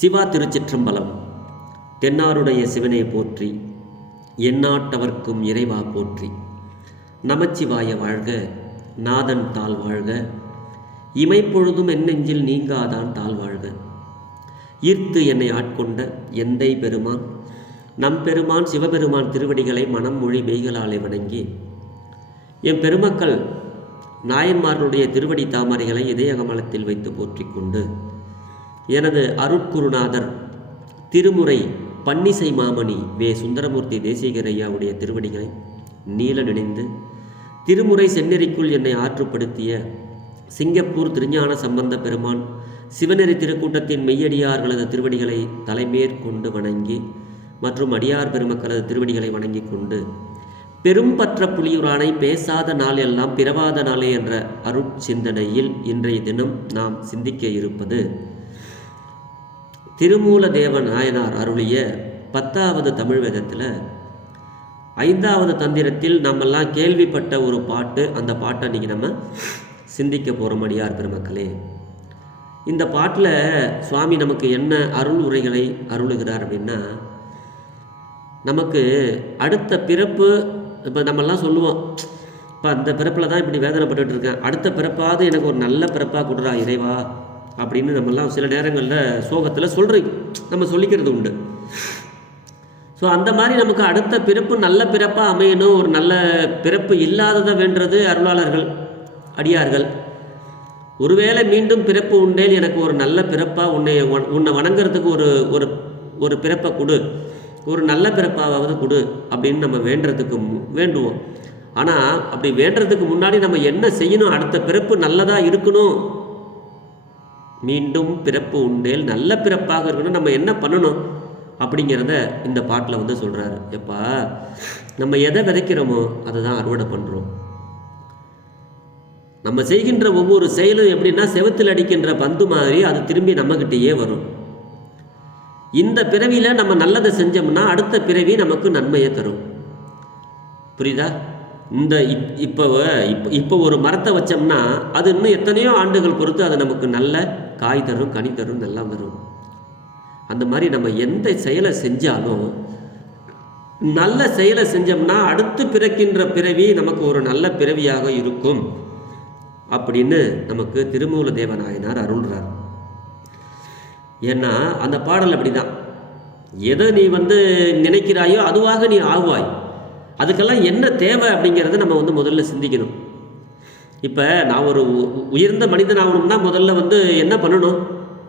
சிவா திருச்சிற்றம்பலம். தென்னாருடைய சிவனை போற்றி, எந்நாட்டவர்க்கும் இறைவா போற்றி. நமச்சிவாய வாழ்க, நாதன் தாழ் வாழ்க, இமைப்பொழுதும் என் நெஞ்சில் நீங்காதான் தாழ் வாழ்க. ஈர்த்து என்னை ஆட்கொண்ட எந்தை பெருமான் நம் பெருமான் சிவபெருமான் திருவடிகளை மனம் மொழி மெய்களாலே வணங்கி, என் பெருமக்கள் நாயன்மார்களுடைய திருவடி தாமரைகளை இதய கமலத்தில் வைத்து போற்றிக் கொண்டு, எனது அருட்குருநாதர் திருமுறை பன்னிசை மாமணி வே சுந்தரமூர்த்தி தேசிகரையாவுடைய திருவடிகளை நீல நினைந்து, திருமுறை செந்நெறிக்குள் என்னை ஆற்றுப்படுத்திய சிங்கப்பூர் திருஞான சம்பந்த பெருமான் சிவநெறி திருக்கூட்டத்தின் மெய்யடியார்களது திருவடிகளை தலைமேற்கொண்டு வணங்கி, மற்றும் அடியார் பெருமக்களது திருவடிகளை வணங்கி கொண்டு, பெரும்பற்ற புலியுரானை பேசாத நாள் எல்லாம் பிறவாத நாளே என்ற அருட்சிந்தனையில் இன்றைய தினம் நாம் சிந்திக்க இருப்பது திருமூல தேவ நாயனார் அருளிய 10வது தமிழ் வேதத்தில் 5வது தந்திரத்தில் நம்மெல்லாம் கேள்விப்பட்ட ஒரு பாட்டு. அந்த பாட்டை இன்றைக்கி நம்ம சிந்திக்க போகிறோம் அடியார் பெருமக்களே. இந்த பாட்டில் சுவாமி நமக்கு என்ன அருள் உரைகளை அருளுகிறார் அப்படின்னா, நமக்கு அடுத்த பிறப்பு, இப்போ நம்மெல்லாம் சொல்லுவோம், இப்போ அந்த பிறப்பில் தான் இப்படி வேதனைப்பட்டு இருக்கேன், அடுத்த பிறப்பாவது எனக்கு ஒரு நல்ல பிறப்பாக கொடுறா இறைவா அப்படின்னு நம்மெல்லாம் சில நேரங்களில் சோகத்தில் நம்ம சொல்லிக்கிறது உண்டு. ஸோ அந்த மாதிரி நமக்கு அடுத்த பிறப்பு நல்ல பிறப்பாக அமையணும், ஒரு நல்ல பிறப்பு இல்லாததை வேண்டது அருளாளர்கள் அடியார்கள். ஒருவேளை மீண்டும் பிறப்பு உண்டேல் எனக்கு ஒரு நல்ல பிறப்பாக உன்னை வணங்குறதுக்கு ஒரு பிறப்பை கொடு, ஒரு நல்ல பிறப்பாவது கொடு அப்படின்னு நம்ம வேண்டுவோம். ஆனால் அப்படி வேண்டுறதுக்கு முன்னாடி நம்ம என்ன செய்யணும்? அடுத்த பிறப்பு நல்லதாக இருக்கணும், மீண்டும் பிறப்பு உண்டேல் நல்ல பிறப்பாக இருக்கணும், நம்ம என்ன பண்ணணும் அப்படிங்கிறத இந்த பாட்டில் சொல்கிறாரு. எப்பா, நம்ம எதை விதைக்கிறோமோ அதை தான் அறுவடை பண்ணுறோம். நம்ம செய்கின்ற ஒவ்வொரு செயலும் எப்படின்னா செவுத்தில் அடிக்கின்ற பந்து மாதிரி அது திரும்பி நம்மகிட்டேயே வரும். இந்த பிறவியில் நம்ம நல்லதை செஞ்சோம்னா அடுத்த பிறவி நமக்கு நன்மையை தரும். புரியுதா? இப்போ ஒரு மரத்தை வச்சோம்னா அது இன்னும் எத்தனையோ ஆண்டுகள் பொறுத்து அது நமக்கு நல்ல காய் தரும், கனி தரும், எல்லாம் தரும். அந்த மாதிரி நம்ம எந்த செயலை செஞ்சாலும் நல்ல செயலை செஞ்சோம்னா அடுத்து பிறக்கின்ற பிறவி நமக்கு ஒரு நல்ல பிறவியாக இருக்கும் அப்படின்னு நமக்கு திருமூல தேவநாயனார் அருள்றார். ஏன்னா அந்த பாடல் அப்படிதான், எதை நீ நினைக்கிறாயோ அதுவாக நீ ஆகுவாய். அதுக்கெல்லாம் என்ன தேவை அப்படிங்கிறத நம்ம முதல்ல சிந்திக்கணும். இப்போ நான் ஒரு உயர்ந்த மனிதன் ஆகணும்னா முதல்ல என்ன பண்ணணும்?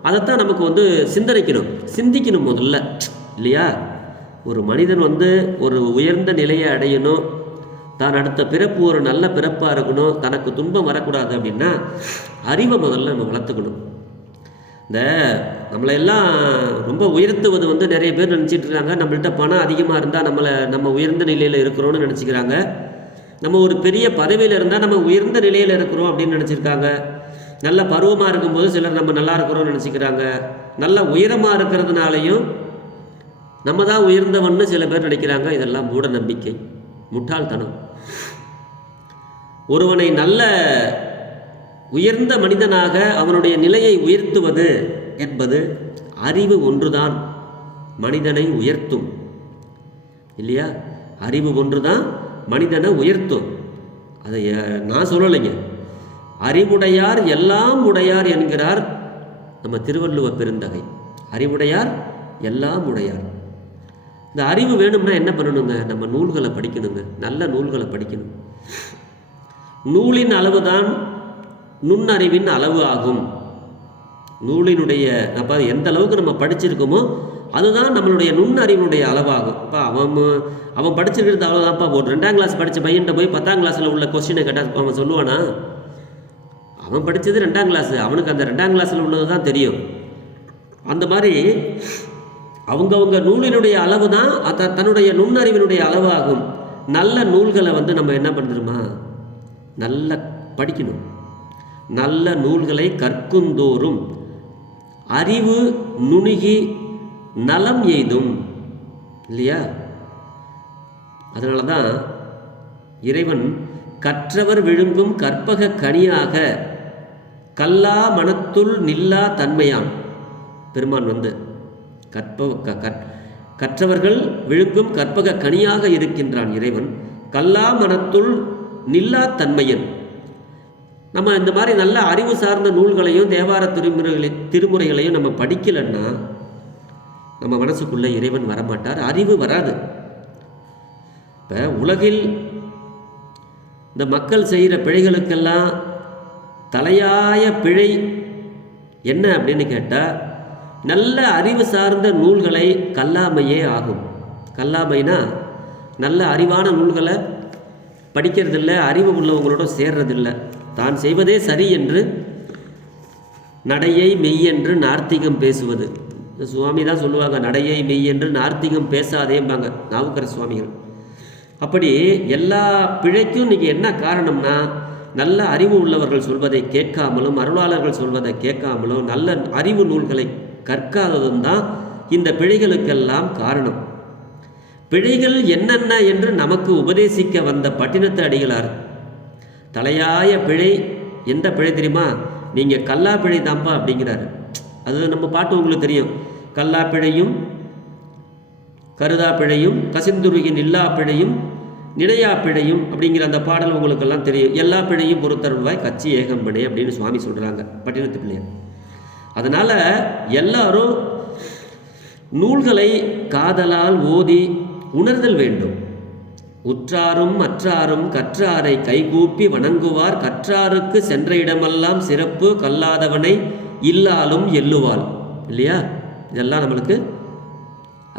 அதைத்தான் நமக்கு சிந்திக்கணும் முதல்ல, இல்லையா? ஒரு மனிதன் ஒரு உயர்ந்த நிலையை அடையணும், தான் அடுத்த பிறப்பு ஒரு நல்ல பிறப்பாக இருக்கணும், தனக்கு துன்பம் வரக்கூடாது அப்படின்னா அறிவை முதல்ல நம்ம வளர்த்துக்கணும். இந்த நம்மளையெல்லாம் ரொம்ப உயர்த்துவது நிறைய பேர் நினச்சிட்டு இருக்காங்க. நம்மள்கிட்ட பணம் அதிகமாக இருந்தால் நம்ம உயர்ந்த நிலையில் இருக்கிறோன்னு நினச்சிக்கிறாங்க. நம்ம ஒரு பெரிய பதவியில் இருந்தால் நம்ம உயர்ந்த நிலையில் இருக்கிறோம் அப்படின்னு நினச்சிருக்காங்க. நல்ல பருவமாக இருக்கும்போது சிலர் நம்ம நல்லா இருக்கிறோம்னு நினச்சிக்கிறாங்க. நல்ல உயரமாக இருக்கிறதுனாலையும் நம்ம தான் உயர்ந்தவன்னு சில பேர் நினைக்கிறாங்க. இதெல்லாம் மூட நம்பிக்கை, முட்டாள்தனம். ஒருவனை நல்ல உயர்ந்த மனிதனாக அவனுடைய நிலையை உயர்த்துவது என்பது அறிவு ஒன்றுதான் மனிதனை உயர்த்தும், இல்லையா? அறிவு ஒன்றுதான் மனிதனை உயர்த்தும். அதை நான் சொல்லலைங்க, அறிவுடையார் எல்லாம் உடையார் என்கிறார் நம்ம திருவள்ளுவ பெருந்தகை. அறிவுடையார் எல்லாம் உடையார். இந்த அறிவு வேணும்னா என்ன பண்ணணுங்க? நம்ம நூல்களை படிக்கணுங்க, நல்ல நூல்களை படிக்கணும். நூலின் அளவுதான் நுண்ணறிவின் அளவு ஆகும். நூலினுடைய அப்போ எந்த அளவுக்கு நம்ம படிச்சிருக்கோமோ அதுதான் நம்மளுடைய நுண்ணறிவினுடைய அளவாகும். இப்போ அவன் படிச்சிருக்கிறது அவ்வளோதான்ப்பா. ஒரு 2ஆம் கிளாஸ் படித்த பையன்கிட்ட போய் 10ஆம் கிளாஸில் உள்ள கொஸ்டினை கேட்டால் அவன் சொல்லுவானா? அவன் படித்தது 2ஆம் கிளாஸு, அவனுக்கு அந்த 2ஆம் கிளாஸில் உள்ளது தான் தெரியும். அந்த மாதிரி அவங்கவுங்க நூலினுடைய அளவு தான் தன்னுடைய நுண்ணறிவினுடைய அளவாகும். நல்ல நூல்களை நம்ம என்ன பண்ணுறோமா, நல்லா படிக்கணும். நல்ல நூல்களை கற்குந்தோறும் அறிவு நுணுகி நலம் எய்தும், இல்லையா? அதனால தான் இறைவன் கற்றவர் விழுங்கும் கற்பக கனியாக கல்லா மனத்துள் நில்லா தன்மையாம் பெருமான் கற்றவர்கள் விழுங்கும் கற்பக கனியாக இருக்கின்றான் இறைவன். கல்லா மனத்துள் நில்லா தன்மையன். நம்ம இந்த மாதிரி நல்ல அறிவு சார்ந்த நூல்களையும் தேவார திருமுறைகளையும் நம்ம படிக்கலைன்னா நம்ம மனசுக்குள்ளே இறைவன் வரமாட்டார், அறிவு வராது. இப்போ உலகில் இந்த மக்கள் செய்கிற பிழைகளுக்கெல்லாம் தலையாய பிழை என்ன அப்படின்னு கேட்டால், நல்ல அறிவு சார்ந்த நூல்களை கல்லாமையே ஆகும். கல்லாமைனா நல்ல அறிவான நூல்களை படிக்கிறதில்ல, அறிவு உள்ளவங்களோட சேர்றதில்ல, தான் செய்வதே சரி என்று நடையை மெய்யென்று நார்த்திகம் பேசுவது. சுவாமி தான் சொல்லுவாங்க, நடையை மெய்யென்று நார்த்திகம் பேசாதேம்பாங்க நாவுக்கரசு சுவாமிகள். அப்படி எல்லா பிழைக்கும் இன்றைக்கி என்ன காரணம்னா, நல்ல அறிவு உள்ளவர்கள் சொல்வதை கேட்காமலும் அருளாளர்கள் சொல்வதை கேட்காமலும் நல்ல அறிவு நூல்களை கற்காததும் தான் இந்த பிழைகளுக்கெல்லாம் காரணம். பிழைகள் என்னென்ன என்று நமக்கு உபதேசிக்க வந்த பட்டினத்து அடிகளார் தலையாய பிழை எந்த பிழை தெரியுமா? நீங்கள் கல்லா பிழை தான்ப்பா அப்படிங்கிறாரு. அது நம்ம பாட்டு உங்களுக்கு தெரியும். கல்லா பிழையும் கருதா பிழையும் கசிந்துருகின் இல்லா பிழையும் நினையா பிழையும் அப்படிங்கிற அந்த பாடல் உங்களுக்கெல்லாம் தெரியும். எல்லா பிழையும் பொறுத்தருள்வாய் கச்சி ஏகம்பனே அப்படின்னு சுவாமி சொல்கிறாங்க பட்டினத்து பிள்ளையார். அதனால் எல்லாரும் நூல்களை காதலால் ஓதி உணர்தல் வேண்டும். உற்றாரும் மற்றாரும் கற்றாரை கைகூப்பி வணங்குவார், கற்றாருக்கு சென்ற இடமெல்லாம் சிறப்பு, கல்லாதவனை இல்லாலும் எள்ளுவாள். இல்லையா? இதெல்லாம் நம்மளுக்கு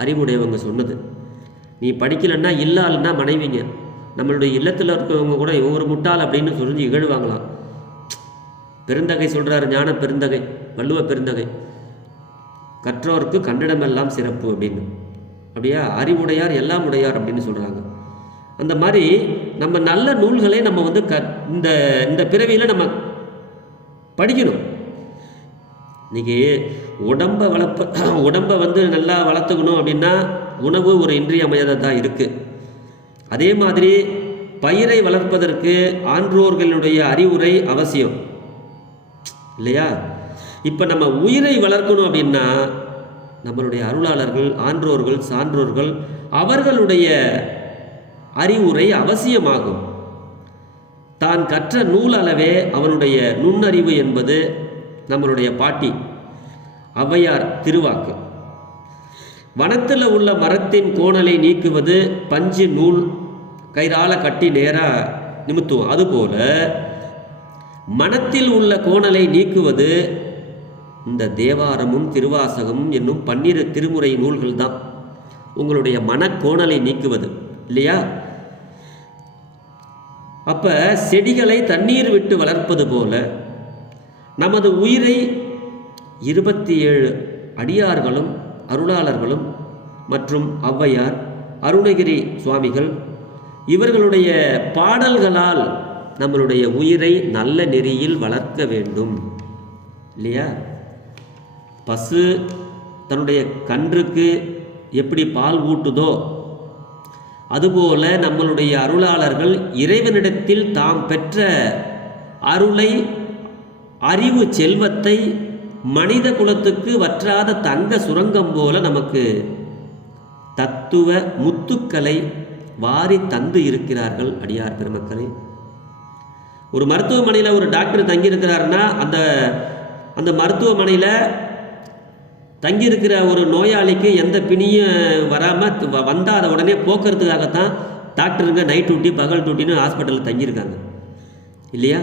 அறிவுடையவங்க சொன்னது. நீ படிக்கலைன்னா இல்லால்னா மனைவிங்க. நம்மளுடைய இல்லத்தில் இருக்கிறவங்க கூட ஒரு முட்டாள் அப்படின்னு சொல்லி இகழ்வாங்களாம். பெருந்தகை சொல்கிறாரு, ஞான பெருந்தகை, வள்ளுவ பெருந்தகை, கற்றோருக்கு கண்டிடமெல்லாம் சிறப்பு அப்படின்னு. அப்படியா? அறிவுடையார் எல்லாம் உடையார் அப்படின்னு சொல்கிறாங்க. அந்த மாதிரி நம்ம நல்ல நூல்களை நம்ம வந்து இந்த இந்த பிறவியில் நம்ம படிக்கணும். இன்றைக்கி உடம்பை வந்து நல்லா வளர்த்துக்கணும் அப்படின்னா உணவு ஒரு இன்றியமையாததாக இருக்குது. அதே மாதிரி பயிரை வளர்ப்பதற்கு ஆன்றோர்களுடைய அறிவுரை அவசியம் இல்லையா? இப்போ நம்ம உயிரை வளர்க்கணும் அப்படின்னா நம்மளுடைய அருளாளர்கள், ஆன்றோர்கள், சான்றோர்கள் அவர்களுடைய அறிவுரை அவசியமாகும். தான் கற்ற நூல் அளவே அவனுடைய நுண்ணறிவு என்பது நம்மளுடைய பாட்டி ஔவையார் திருவாக்கு. வனத்தில் உள்ள மரத்தின் கோணலை நீக்குவது பஞ்சு நூல் கயிறால கட்டி நேராக நிமித்துவோம். அதுபோல மனத்தில் உள்ள கோணலை நீக்குவது இந்த தேவாரமும் திருவாசகமும் என்னும் 12 திருமுறை நூல்கள் தான் உங்களுடைய மனக்கோணலை நீக்குவது இல்லையா? அப்போ செடிகளை தண்ணீர் விட்டு வளர்ப்பது போல நமது உயிரை 27 அடியார்களும் அருளாளர்களும் மற்றும் ஔவையார், அருணகிரி சுவாமிகள் இவர்களுடைய பாடல்களால் நம்மளுடைய உயிரை நல்ல நெறியில் வளர்க்க வேண்டும் இல்லையா? பசு தன்னுடைய கன்றுக்கு எப்படி பால் ஊட்டுதோ அதுபோல நம்மளுடைய அருளாளர்கள் இறைவனிடத்தில் தாம் பெற்ற அருளை, அறிவு செல்வத்தை மனித குலத்துக்கு வற்றாத தங்க சுரங்கம் போல நமக்கு தத்துவ முத்துக்களை வாரி தந்து இருக்கிறார்கள் அடியார் பெருமக்களே. ஒரு மருத்துவமனையில் ஒரு டாக்டர் தங்கியிருக்கிறாருன்னா அந்த மருத்துவமனையில் தங்கியிருக்கிற ஒரு நோயாளிக்கு எந்த பிணியும் வராமல் வந்தால் அதை உடனே போக்குறதுக்காகத்தான் டாக்டருங்க நைட் டியூட்டி பகல் டியூட்டின்னு ஹாஸ்பிட்டலில் தங்கியிருக்காங்க இல்லையா?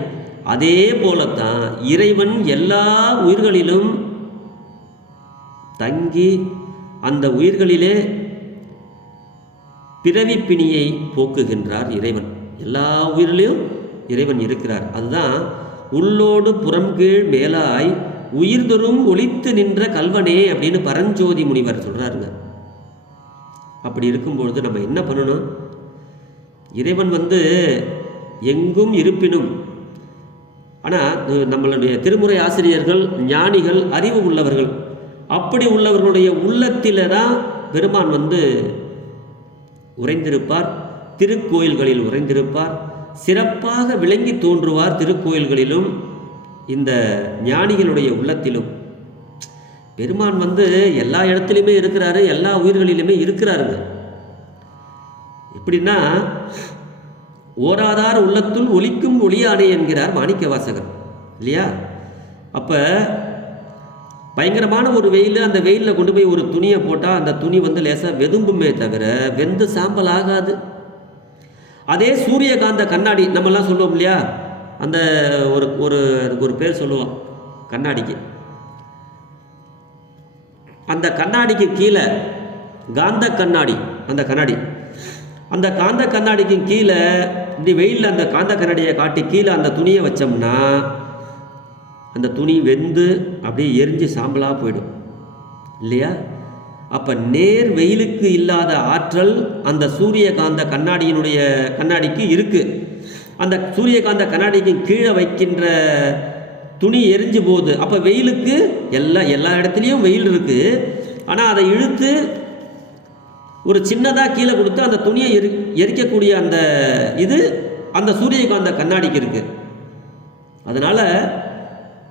அதே போலத்தான் இறைவன் எல்லா உயிர்களிலும் தங்கி அந்த உயிர்களிலே பிறவி பிணியை போக்குகின்றார் இறைவன். எல்லா உயிரிலையும் இறைவன் இருக்கிறார். அதுதான் உள்ளோடு புறம்கீழ் மேலாய் உயிர்தொரும் ஒளித்து நின்ற கல்வனே அப்படின்னு பரஞ்சோதி முனிவர் சொல்றாருங்க. அப்படி இருக்கும்பொழுது நம்ம என்ன பண்ணணும்? இறைவன் எங்கும் இருப்பினும், ஆனால் நம்மளுடைய திருமுறை ஆசிரியர்கள், ஞானிகள், அறிவு உள்ளவர்கள், அப்படி உள்ளவர்களுடைய உள்ளத்தில் தான் பெருமான் உறைந்திருப்பார். திருக்கோயில்களில் உறைந்திருப்பார். சிறப்பாக விளங்கி தோன்றுவார் திருக்கோயில்களிலும் இந்த ஞானிகளுடைய உள்ளத்திலும். பெருமான் வந்து எல்லா இடத்துலையுமே இருக்கிறாரு, எல்லா உயிர்களிலுமே இருக்கிறாருங்க. எப்படின்னா, ஓராதார் உள்ளத்துள் ஒலிக்கும் ஒளியானே என்கிறார் மாணிக்க வாசகர் இல்லையா? அப்போ பயங்கரமான ஒரு வெயில், அந்த வெயிலில் கொண்டு போய் ஒரு துணியை போட்டால் அந்த துணி வந்து லேசாக வெதும்புமே தவிர வெந்து சாம்பல் ஆகாது. அதே சூரியகாந்த கண்ணாடி நம்மெல்லாம் சொல்லுவோம் இல்லையா, அந்த ஒரு ஒரு அதுக்கு ஒரு பேர் சொல்லுவோம் கண்ணாடிக்கு. அந்த கண்ணாடிக்கு கீழே காந்த கண்ணாடி, அந்த காந்த கண்ணாடிக்கு கீழே இப்படி வெயிலில் அந்த காந்த கண்ணாடியை காட்டி கீழே அந்த துணியை வச்சோம்னா அந்த துணி வெந்து அப்படியே எரிஞ்சு சாம்பலாக போயிடும் இல்லையா? அப்போ நேர் வெயிலுக்கு இல்லாத ஆற்றல் அந்த சூரியகாந்த கண்ணாடிக்கு இருக்குது. அந்த சூரியகாந்த கண்ணாடிக்கு கீழே வைக்கின்ற துணி எரிஞ்சு போகுது. அப்போ வெயிலுக்கு எல்லா இடத்துலையும் வெயில் இருக்குது. ஆனால் அதை இழுத்து ஒரு சின்னதாக கீழே கொடுத்து அந்த துணியை எரிக்கக்கூடிய அந்த அந்த சூரியகாந்த கண்ணாடிக்கு இருக்குது. அதனால்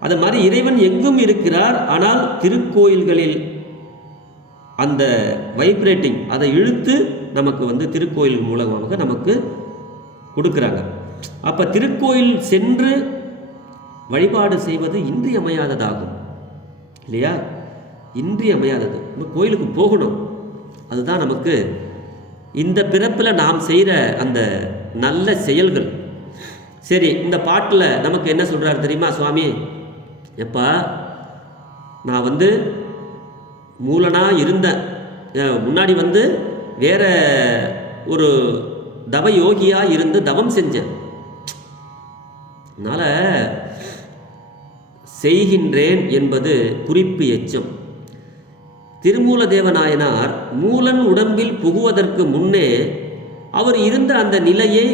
அது மாதிரி இறைவன் எங்கும் இருக்கிறார். ஆனால் திருக்கோயில்களில் அந்த வைப்ரேட்டிங் அதை இழுத்து நமக்கு வந்து திருக்கோயில் மூலமாக நமக்கு கொடுக்குறாங்க. அப்போ திருக்கோயில் சென்று வழிபாடு செய்வது இன்றியமையாததாகும் இல்லையா? இன்றியமையாதது. நம்ம கோயிலுக்கு போகணும். அதுதான் நமக்கு இந்த பிறப்பில் நாம் செய்கிற அந்த நல்ல செயல்கள். சரி, இந்த பாட்டில் நமக்கு என்ன சொல்கிறார் தெரியுமா சுவாமி? எப்பா, நான் வந்து மூலனாக இருந்தேன், முன்னாடி வந்து வேற ஒரு தவ யோகியாக இருந்து தவம் செஞ்சேன். அதனால் செய்கின்றேன் என்பது குறிப்பு எச்சம். திருமூல தேவநாயனார் மூலன் உடம்பில் புகுவதற்கு முன்னே அவர் இருந்த அந்த நிலையை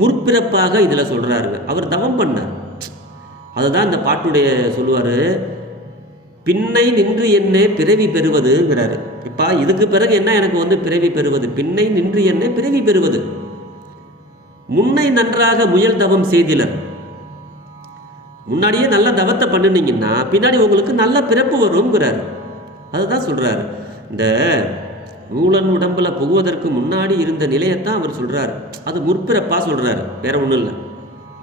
முற்பிறப்பாக இதில் சொல்கிறாருங்க. அவர் தவம் பண்ணார். அதுதான் இந்த பாட்டுடைய சொல்லுவார், பின்னை நின்று என்னே பிறவி பெறுவதுங்கிறாரு. இப்போ இதுக்கு பிறகு என்ன எனக்கு வந்து பிறவி பெறுவது? பின்னை நின்று என்னே பிறவி பெறுவது. முன்னை நன்றாக முயல் தவம் செய்திலர். முன்னாடியே நல்ல தவத்தை பண்ணினீங்கன்னா பின்னாடி உங்களுக்கு நல்ல பிறப்பு வருங்கிறார். அதுதான் சொல்கிறார். இந்த மூலன் உடம்புல புகுவதற்கு முன்னாடி இருந்த நிலையத்தான் அவர் சொல்கிறார். அது முற்பிறப்பாக சொல்கிறார், வேற ஒன்றும் இல்லை.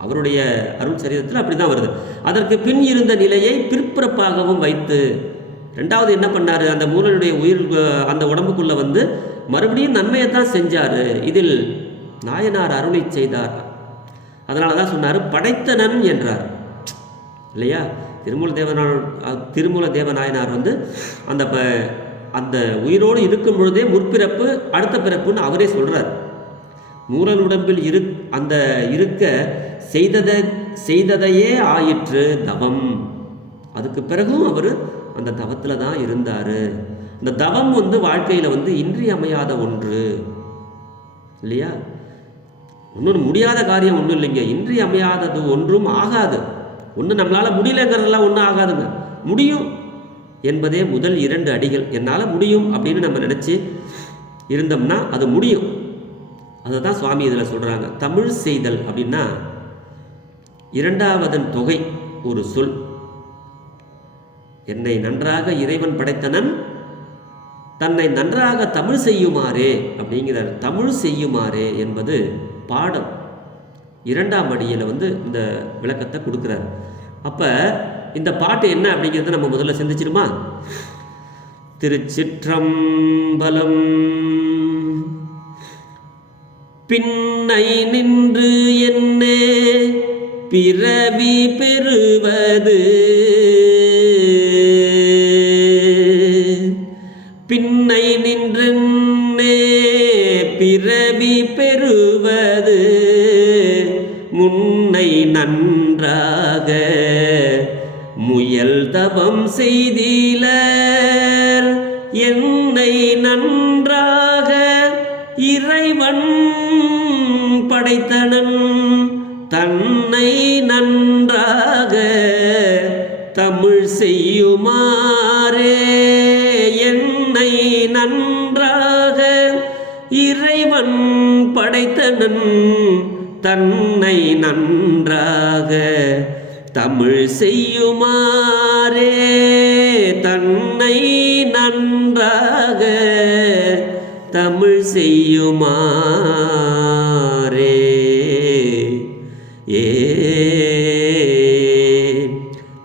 அவருடைய அருள் சரிதத்தில் அப்படி தான் வருது. அதற்கு பின் இருந்த நிலையை பிற்பிறப்பாகவும் வைத்து ரெண்டாவது என்ன பண்ணார்? அந்த மூலனுடைய உயிர் அந்த உடம்புக்குள்ளே வந்து மறுபடியும் நன்மையைத்தான் செஞ்சார். இதில் நாயனார் அருளை செய்தார். அதனால தான் சொன்னார் படைத்தனன் என்றார் இல்லையா? திருமூல தேவநாயனார் வந்து அந்த உயிரோடு இருக்கும் பொழுதே முற்பிறப்பு அடுத்த பிறப்புன்னு அவரே சொல்கிறார். மூலன் உடம்பில் இருக்க செய்ததையே ஆயிற்று தவம். அதுக்கு பிறகும் அவர் அந்த தவத்தில் தான் இருந்தார். அந்த தவம் வந்து வாழ்க்கையில் வந்து இன்றியமையாத ஒன்று இல்லையா? ஒன்றும் முடியாத காரியம் ஒன்றும் இல்லைங்க. இன்றியமையாதது ஒன்றும் ஆகாது. ஒன்றும் நம்மளால் முடியலைங்கிறதெல்லாம் ஒன்றும் ஆகாதுங்க. முடியும் என்பதே முதல் 2 அடிகள். என்னால் முடியும் அப்படின்னு நம்ம நினச்சி இருந்தோம்னா அது முடியும். அதை தான் சுவாமி இதில் சொல்கிறாங்க. தமிழ் செய்தல் அப்படின்னா 2வதன் தொகை ஒரு சொல். என்னை நன்றாக இறைவன் படைத்தனன் தன்னை நன்றாக தமிழ் செய்யுமாறே அப்படிங்கிறார். தமிழ் செய்யுமாறே என்பது பாடம். 2ஆம் அடியில் வந்து இந்த விளக்கத்தை கொடுக்குறார். அப்போ இந்த பாட்டு என்ன அப்படிங்கிறத நம்ம முதல்ல சிந்திச்சிருமா? திருச்சிற்றம்பலம். பின்னை நின்று என்னே பிறவி பெறுவது, பின்னை நின்றென்னே பிறவி பெறுவது, முன்னை நன்றாக முயல் தவம் செய்திலர், என்னை நன்றாக இறைவன் படைத்தனன் தன்னை நன்றாக தமிழ் செய்யுமாறே, என்னை நன்றாக இறைவன் படைத்தனன் தன்னை நன்றாக தமிழ் செய்யுமாறே தன்னை நன்றாக தமிழ் செய்யுமாறே.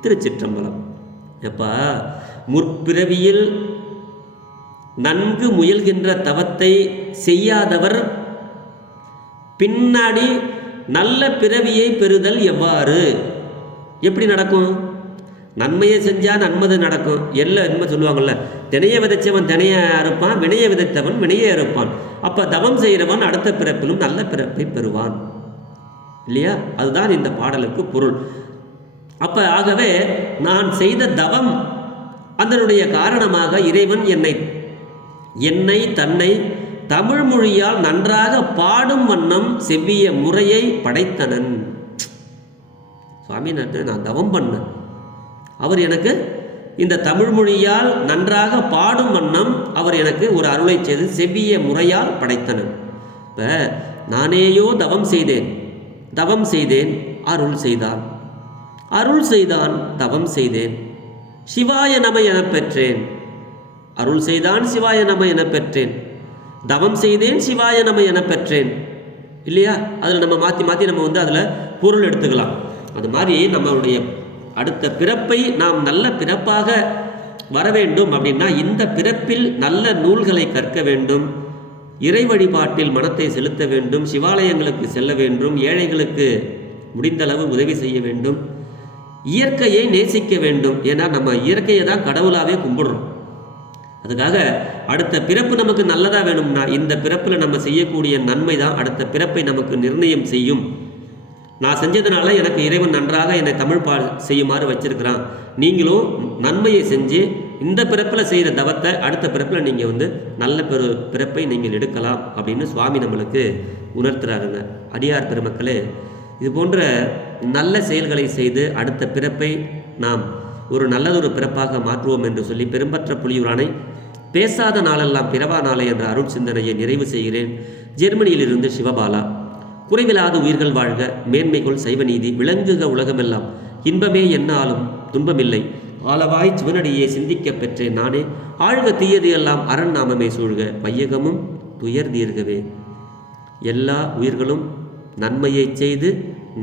திருச்சிற்றம்பலம். எப்பா, முற்பிறவியில் நன்கு முயல்கின்ற தவத்தை செய்யாதவர் பின்னாடி நல்ல பிறவியை பெறுதல் எவ்வாறு, எப்படி நடக்கும்? நன்மையை செஞ்சால் நன்மது நடக்கும். எல்லாம் நன்மை சொல்லுவாங்கள்ல, தினையை விதைச்சவன் தினையை அறுப்பான், வினையை விதைத்தவன் வினையை அறுப்பான். அப்போ தவம் செய்கிறவன் அடுத்த பிறப்பிலும் நல்ல பிறப்பை பெறுவான் இல்லையா? அதுதான் இந்த பாடலுக்கு பொருள். அப்போ ஆகவே நான் செய்த தவம் அதனுடைய காரணமாக இறைவன் என்னை தன்னை தமிழ் மொழியால் நன்றாக பாடும் வண்ணம் செவ்விய முறையை படைத்தனன். சுவாமி, நான் தவம் பண்ணேன், அவர் எனக்கு இந்த தமிழ் மொழியால் நன்றாக பாடும் வண்ணம் அவர் எனக்கு ஒரு அருளை செய்து செவ்விய முறையால் படைத்தனன். இப்போ நானேயோ தவம் செய்தேன் அருள் செய்தான் தவம் செய்தேன் சிவாய நம என பெற்றேன். அருள் செய்தான் சிவாய நம என பெற்றேன், தவம் செய்தேன் சிவாய நம என பெற்றேன் இல்லையா? அதில் நம்ம மாற்றி நம்ம அதில் பொருள் எடுத்துக்கலாம். அது மாதிரி நம்மளுடைய அடுத்த பிறப்பை நாம் நல்ல பிறப்பாக வர வேண்டும் அப்படின்னா இந்த பிறப்பில் நல்ல நூல்களை கற்க வேண்டும், இறை வழிபாட்டில் மனத்தை செலுத்த வேண்டும், சிவாலயங்களுக்கு செல்ல வேண்டும், ஏழைகளுக்கு முடிந்தளவு உதவி செய்ய வேண்டும், இயற்கையை நேசிக்க வேண்டும். ஏன்னா நம்ம இயற்கையை தான் கடவுளாகவே கும்பிடுறோம். அதுக்காக அடுத்த பிறப்பு நமக்கு நல்லதாக வேணும்னா இந்த பிறப்பில் நம்ம செய்யக்கூடிய நன்மை தான் அடுத்த பிறப்பை நமக்கு நிர்ணயம் செய்யும். நான் செஞ்சதுனால எனக்கு இறைவன் நன்றாக என்னை தமிழ் செய்யுமாறு வச்சிருக்கிறான். நீங்களும் நன்மையை செஞ்சு இந்த பிறப்பில் செய்கிற தவத்தை அடுத்த பிறப்பில் நீங்கள் நல்ல பிறப்பை நீங்கள் எடுக்கலாம் அப்படின்னு சுவாமி நம்மளுக்கு உணர்த்துறாருங்க. அடியார் பெருமக்களே, இது போன்ற நல்ல செயல்களை செய்து அடுத்த பிறப்பை நாம் ஒரு நல்லதொரு பிறப்பாக மாற்றுவோம் என்று சொல்லி பெரும்பற்ற புலியூரானை பேசாத நாளெல்லாம் பிறவா நாளை என்ற அருள் சிந்தனையை நிறைவு செய்கிறேன். ஜெர்மனியிலிருந்து சிவபாலா. குறைவில்லாத உயிர்கள் வாழ்க, மேன்மைகள் சைவ நீதி விளங்குக உலகமெல்லாம், இன்பமே என்னாலும் துன்பமில்லை, ஆளவாய் சிவனடியே சிந்திக்க பெற்றேன் நானே, ஆழ்க தீயது எல்லாம் அரண் நாமமே சூழ்க, வையகமும் துயர் தீர்கவே. எல்லா உயிர்களும் நன்மையை செய்து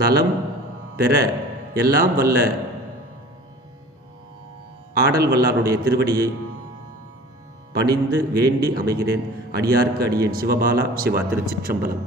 நலம் பெற எல்லாம் வல்ல ஆடல் வல்லாருடைய திருவடியை பணிந்து வேண்டி அமைகிறேன். அடியார்க்கு அடியேன் சிவபாலா. சிவா. திருச்சிற்றம்பலம்.